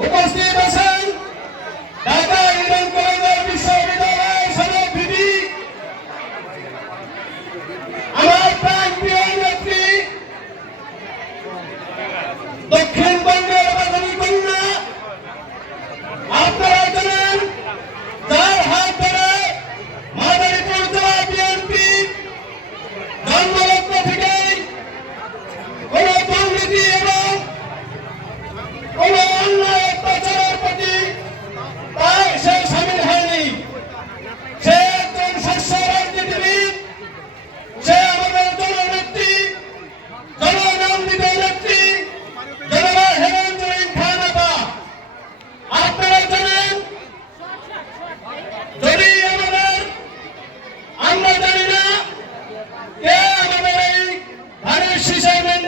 উপস্থিত আছেন ঢাকা ইউনিয়ন কলেজের বিশ্ববিদ্যালয়ের সদর বিধি আমার প্রাণ প্রিয় নেত্রী দক্ষিণ Yes, she's amen.